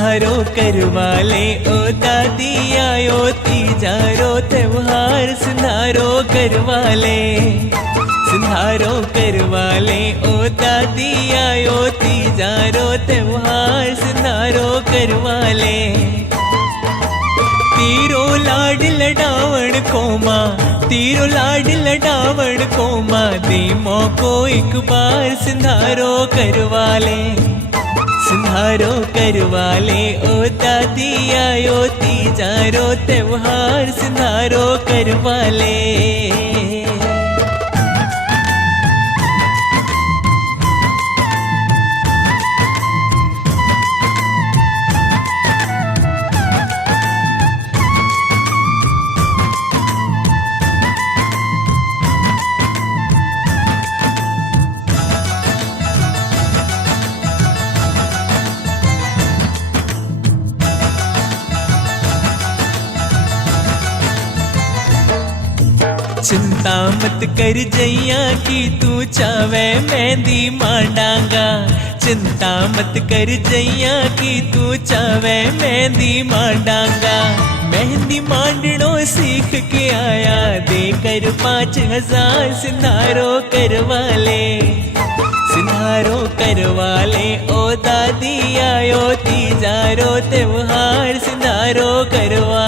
सिंधारो करवाले ओ दादी आयो तीजारो त्योहार सिंधारो करवाले। सिंधारो करवाले ओ दादी आयो तीजारो त्योहार सिंधारो करवाले। तीरो लाड लडावण को माँ, तीरो लाड लडावण को माँ, दे मौको एक बार सिंधारो करवाले। सिंधारो करवाले ओ दादी आयो तीजारो त्योहार सिंधारो करवाले। चिंता मत कर जैया कि तू चावे मेहंदी मांडांगा। चिंता मत कर जैया कि तू चावे मेहंदी मांडांगा। मेहंदी मांडनो सीख के आया, देकर 5000 सिंधारो करवाले। सिंधारो करवाले ओ दादी आयो तीजारो त्योहार सिंधारो करवा।